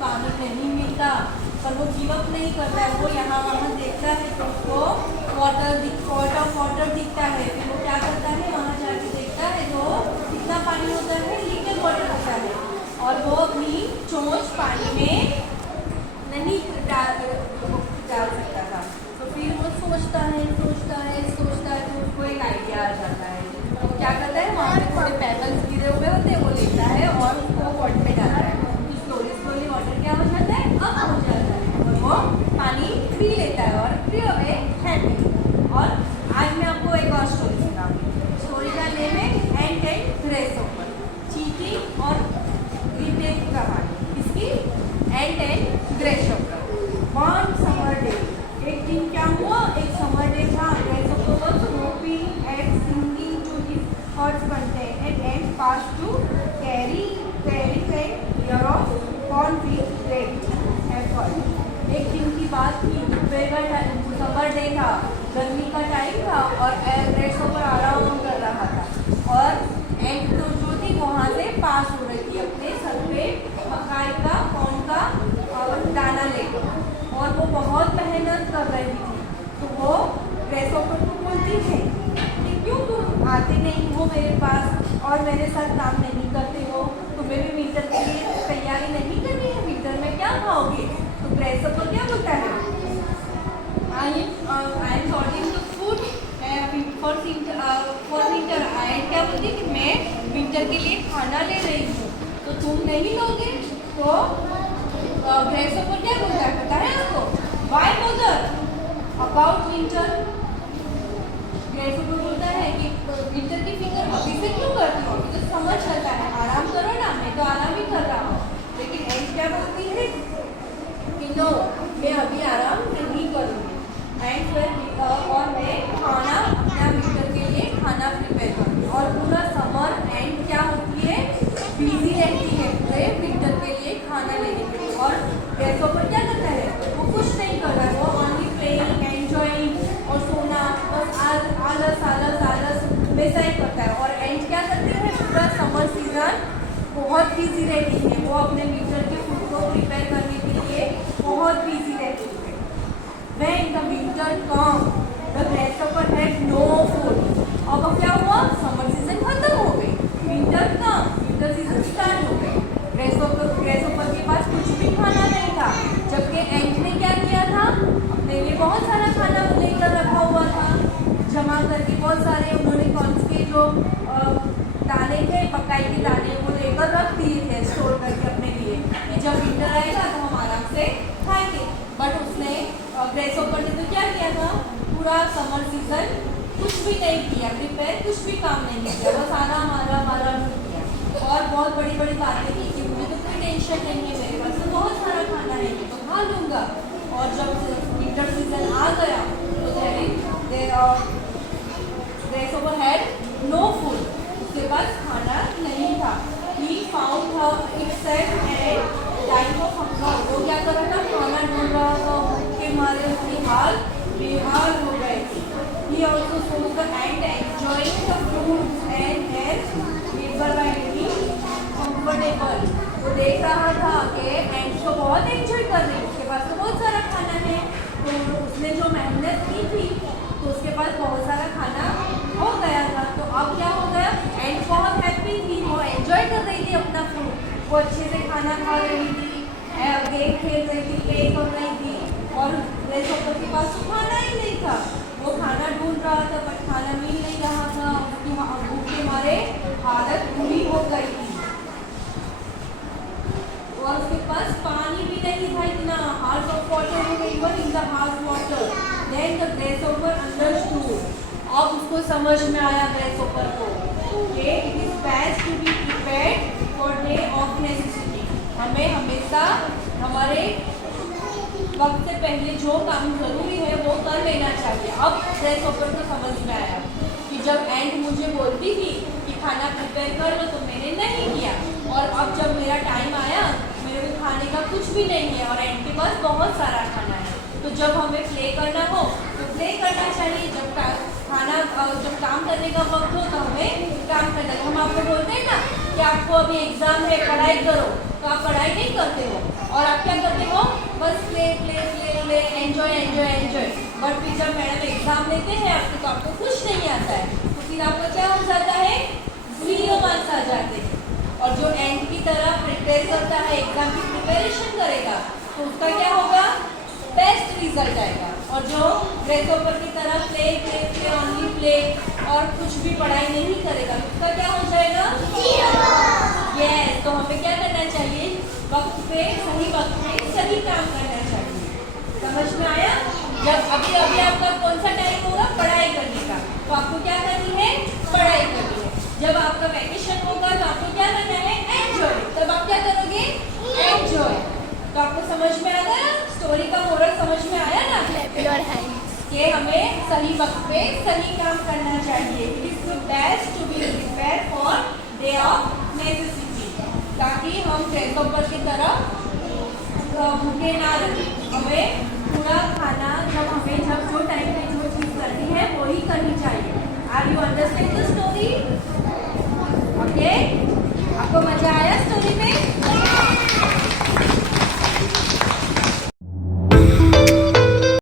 पानी नहीं मिलता, पर वो गिव अप नहीं करता है। वो यहाँ वहाँ देखता है तो उसको वाटर दिखता है, फिर वो क्या करता है, वहाँ जाके देखता है तो कितना पानी होता है, लिक्विड वाटर होता है, और वो अपनी चोंच पानी में नहीं डाल सकता था। तो फिर वो सोचता है तो उसको एक आइडिया आ जाता है। तो क्या करता है, वहाँ पे थोड़े पेबल्स गिरे हुए होते हैं, वो लेता है और उसको पॉट में डालता है, तो स्लोली वाटर क्या हो जाता है, अप हो जाता है, और वो पानी पी लेता है और फ्री अवे हैप्पी। और आज मैं आपको एक और स्टोरी सुनाऊंगी। स्टोरी का नेम है एंट एंड ग्रेसहोपर, चींटी और रीते की कहानी। इसकी ant and grasshopper. One summer day, एक दिन क्या हुआ, एक समर डे था। Grasshopper was hopping at singing to his hearts content and ant passed to carry a ear of corn with great effort. एक दिन की बात थी, दोपहर का समर डे था, गर्मी का टाइम था, और ग्रेसहोपर आराम कर रहा था, और एंट जो थी वहाँ से पास हो रही थी अपने सर पे मकाई का कॉर्न का दाना लेकर, और वो बहुत मेहनत कर रही थी। तो वो ग्रेसहोपर को बोलती है कि क्यों तुम आते नहीं हो मेरे पास और मेरे साथ काम नहीं करते हो, तुम्हें भी विंटर के लिए तैयारी नहीं करनी है, विंटर में क्या खाओगे। तो ग्रेसहोपर क्या बोलता है, I am sorting the food for winter. आई क्या बोलती है कि मैं विंटर के लिए खाना ले रही हूँ, तो तुम नहीं लोगे। तो ग्रेसहोपर क्या बोलता है पता है आपको, व्हाई बॉदर अबाउट विंटर। ग्रेसहोपर बोलता है कि विंटर की फिक्र अभी से क्यों करती हो, तो समझ चलता है, आराम करो ना, मैं तो आराम ही कर रहा हूँ। लेकिन एंट क्या बोलती है कि नो, मैं अभी आराम नहीं करूँगी, एंड और मैं खाना अपना विंटर के लिए खाना प्रिपेयर करूँगी। और पूरा समर एंड क्या होती है, बिजी रहती है पूरे विंटर के लिए खाना लेने के लिए। और ग्रेसहोपर क्या करता है, वो कुछ नहीं कर रहा है, वो ओनली प्लेइंग एंजॉइंग और सोना, बस आलस आलस आलस वैसा ही करता है। और एंट क्या करते हैं, पूरा समर सीजन बहुत बिजी रहती है, वो अपने विंटर के फूड को प्रिपेयर करने के लिए बहुत बिजी रहती है। When the winter come, the grasshopper had no food. अब क्या हुआ, समर सीजन खत्म हो गई, विंटर सीजन स्टार्ट हो गई। ग्रेसहोपर के पास कुछ भी खाना नहीं था, जबकि एंट ने क्या किया था, अपने लिए बहुत सारा खाना लेकर रखा हुआ था, जमा करके बहुत सारे उन्होंने कॉर्न्स के जो दाने थे, मकाई के दाने, वो लेकर रख दिए थे स्टोर करके अपने लिए, कि जब विंटर आएगा तो हम आराम से खाएंगे। बट उसने ग्रेसहोपर ने तो क्या किया था, पूरा समर सीजन कुछ भी नहीं किया प्रिपेयर, कुछ भी काम नहीं किया, बस आराम किया, और बहुत बड़ी बड़ी बातें की कि मुझे तो कोई टेंशन नहीं है, मेरे पास तो बहुत सारा खाना है, मैं तो खा लूँगा। और जब विंटर सीजन आ गया तो ग्रेसहोपर हैड नो फूड, उसके पास खाना नहीं था। He found itself and dying of hunger. वो क्या कर रहा था, खाना ढूंढ रहा था, भूख के मारे उसकी हाल बेहाल हो गए थे। He also saw the ant enjoying the fruits and their labor by being comfortable. वो देख रहा था कि एंट को बहुत एंजॉय कर रही है, उसके पास तो बहुत सारा खाना है, तो उसने जो मेहनत की थी तो उसके पास बहुत सारा खाना हो गया था। तो अब क्या हो गया, एंट बहुत हैप्पी थी, वो एंजॉय कर रही थी अपना फूड, वो अच्छे से खाना खा रही थी, गेम खेल रही थी, प्ले कर रही थी, और ग्रेसहोपर के पास तो खाना ही नहीं था। वो खाना ढूंढ रहा था बट खाना मिल नहीं रहा था, उसकी भूख के मारे हालत बुरी हो गई थी, और उसके पास पानी भी नहीं था, इतना हार्स ऑफ वाटर हो गई, even in the horse water. Then the grasshopper understood, अब उसको समझ में आया ग्रेसहोपर को कि it is best to be prepared for day of necessity. हमें हमेशा हमारे वक्त से पहले जो काम जरूरी है वो कर लेना चाहिए। अब ग्रेसहोपर को समझ में आया कि जब एंट मुझे बोलती थी कि खाना प्रिपेयर कर लो तो मैंने नहीं किया, और अब जब मेरा टाइम आया मेरे को खाने का कुछ भी नहीं है और एंट के पास बहुत सारा खाना है, तो जब हमें प्ले करना हो तो प्ले करना चाहिए, जब काम करने का वक्त हो तो हमें काम करना चाहिए। हम आपको बोलते हैं ना कि आपको अभी एग्जाम है, पढ़ाई करो, तो आप पढ़ाई नहीं करते हो, और आप क्या करते हो, बस play play play play, enjoy enjoy enjoy. But फिर जब मैडम एग्जाम लेते हैं आपको तो आपको कुछ नहीं आता है, तो फिर आपको क्या हो जाता है, 0 मार्क्स आ जाते हैं। और जो एंड की तरह प्रिपेयर करता है, एग्जाम की प्रिपरेशन करेगा, तो उसका क्या होगा, बेस्ट रिजल्ट आएगा। और जो ग्रेसहोपर की तरह play play play only play और कुछ भी पढ़ाई नहीं करेगा, उसका क्या हो जाएगा, 0। यस, तो हमें क्या करना चाहिए, वक्त पे सही वक्त पे सही काम करना चाहिए। समझ में आया? जब अभी अभी आपका कौन सा टाइम होगा, पढ़ाई करने का, तो आपको क्या करनी है, पढ़ाई करनी है। जब आपका वैकेशन होगा तो आपको क्या करना है, एंजॉय। तब आप क्या करोगे, एंजॉय। तो आपको समझ में आ गया, स्टोरी का मोरल समझ में आया ना, कि हमें सही वक्त पे सही काम करना चाहिए। It is best to be prepare for day of necessity, ताकि हम ग्रेसहोपर की तरह भूखे ना रहे। हमें पूरा खाना जब जो टाइम पे जो चीज़ करनी है वही करनी चाहिए। Are you understand?